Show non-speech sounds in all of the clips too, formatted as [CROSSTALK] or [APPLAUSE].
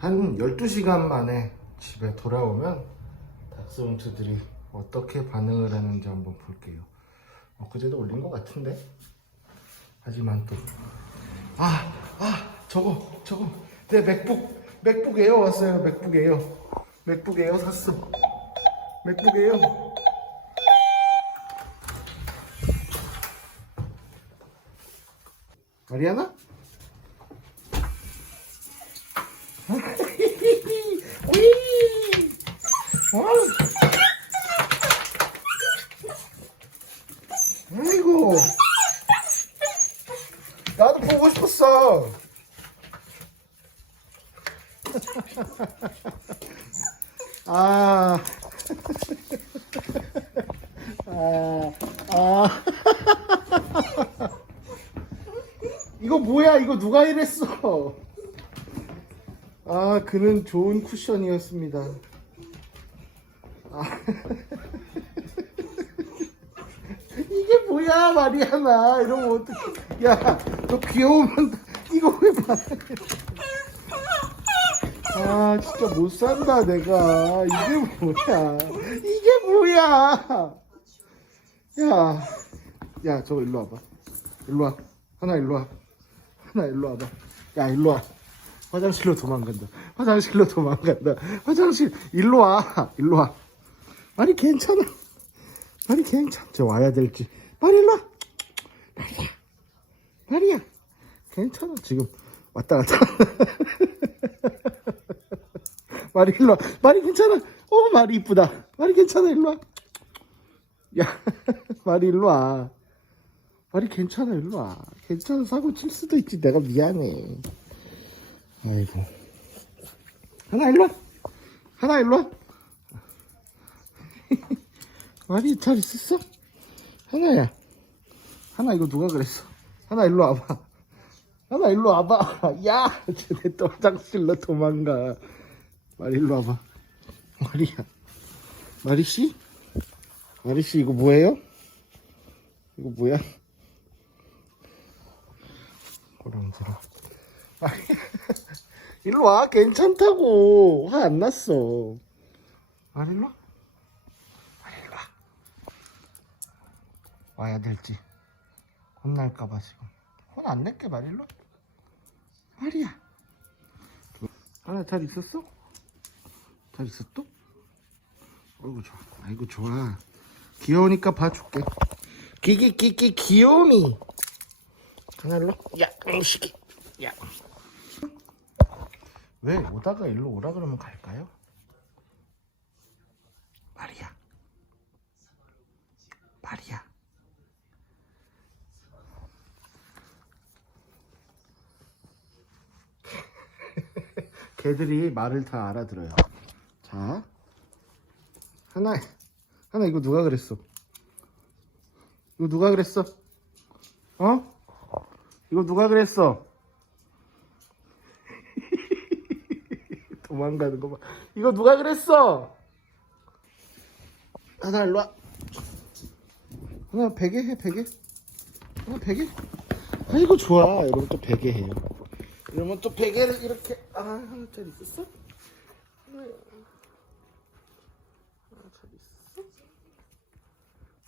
한 12시간 만에 집에 돌아오면 닥스훈트들이 어떻게 반응을 하는지 한번 볼게요. 어, 그제도 올린 것 같은데? 하지만 또, 아, 아, 저거, 저거. 내 맥북, 맥북 에어 왔어요. 맥북 에어. 맥북 에어 샀어. 맥북 에어. 마리아나? 아이고. 나도 보고 싶었어. 아. 아. 아. 이거 뭐야? 이거 누가 이랬어? 아, 그는 좋은 쿠션이었습니다. 아. [LAUGHS] 이게 뭐야, 마리아나. 이러면 어떡해. 야, 너 귀여우면 [LAUGHS] 이거 왜 반응해? 아, 진짜 못 산다, 내가. 이게 뭐야. 이게 뭐야. 야, 야, 저거 일로 와봐. 일로 와. 하나 일로 와. 하나 일로 와봐. 야, 일로 와. 화장실로 도망간다. 화장실로 도망간다. 화장실 일로 와. 일로 와. 말이 괜찮아. 말이 괜찮아. 저 와야 될지. 말이 일로 와. 말이야. 말이야. 괜찮아. 지금 왔다 갔다. [LAUGHS] 말이 일로 와. 말이 괜찮아. 어, 말이 이쁘다. 말이 괜찮아. 일로 와. 야, [LAUGHS] 말이 일로 와. 말이 괜찮아. 일로 와. 괜찮아. 사고 칠 수도 있지. 내가 미안해. 아이고. 하나 일로 와. 하나 일로 와. [LAUGHS] 말이 잘 있었어? 하나야. 하나 이거 누가 그랬어? 하나 일로 와봐. 하나 일로 와봐. [LAUGHS] 야, 쟤네 또 화장실로 도망가. 말이 일로 와봐. 말이야. 마리 씨? 마리 씨 이거 뭐예요? 이거 뭐야? 호랑스러. [LAUGHS] 일로 와. 괜찮다고. 화 안 났어. 마리 일로 와. 마리 일로 와. 와야 될지. 혼날까봐 지금. 혼 안 낼게 마리 일로 와. 마리야. 하나 잘 있었어? 잘 있었어? 어이구 좋아. 아이고 좋아. 귀여우니까 봐줄게. 기기기기 귀요미. 하나로 야 음식이 야. 왜 오다가 일로 오라 그러면 갈까요? 말이야. 말이야. [LAUGHS] 개들이 말을 다 알아들어요. 자, 하나, 하나 이거 누가 그랬어? 이거 누가 그랬어? 어? 이거 누가 그랬어? 도망가는 거 봐. 이거 누가 그랬어? 하나 일로 와. 하나 베개 해 베개. 하나 베개. 아이고 좋아. 이러면 또 베개 해요. 이러면 또 베개를 이렇게 아 하나 잘 있었어? 하나 잘 있어?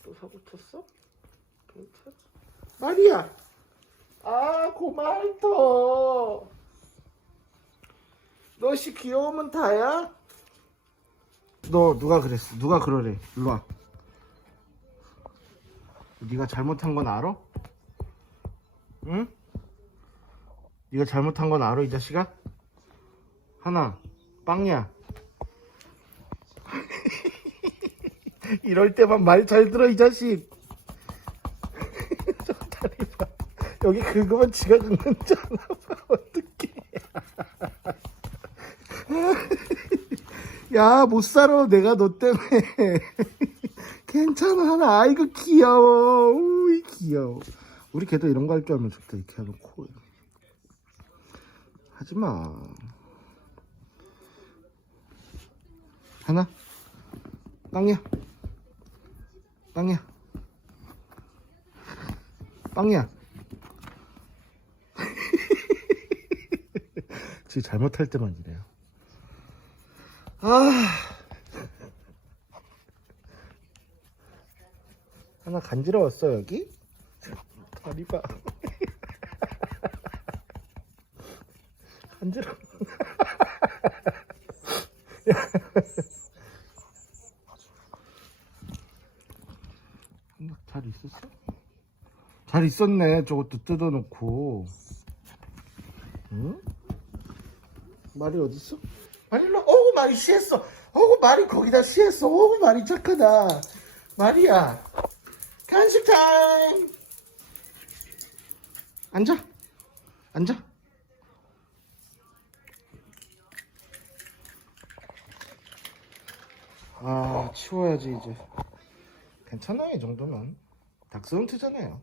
또 사고 쳤어? 괜찮아? 마리아. 아 고마워 너씨 귀여우면 다야? 너 누가 그랬어? 누가 그러래? 일로 와 네가 잘못한 건 알아? 응? 네가 잘못한 건 알아 이 자식아? 하나 빵이야 [LAUGHS] 이럴 때만 말 잘 들어 이 자식 [LAUGHS] 저 다리 봐 여기 긁으면 지가 긁는 줄봐 어떡해 [LAUGHS] 야 못 살아 내가 너 때문에. [LAUGHS] 괜찮아 하나. 아이고 귀여워. 우이 귀여워. 우리 걔도 이런 거 할 줄 알면 좋다 이렇게 하면 코. 하지 마. 하나? 빵이야. 빵이야. 빵이야. [LAUGHS] 지 잘못할 때만 이래요 아. 하나 간지러웠어 여기? 다리 봐. 간지러. 잘 있었어? 잘 있었네. 저것도 뜯어놓고. 응? 말이 어딨어? 말이 일로. 어 우 말이 쉬했어. 어우 말이 거기다 쉬했어. 어우 말이 착하다. 말이야. 간식 타임. 앉아. 앉아. 아 치워야지 이제. 괜찮아요 이 정도면. 닥스훈트잖아요.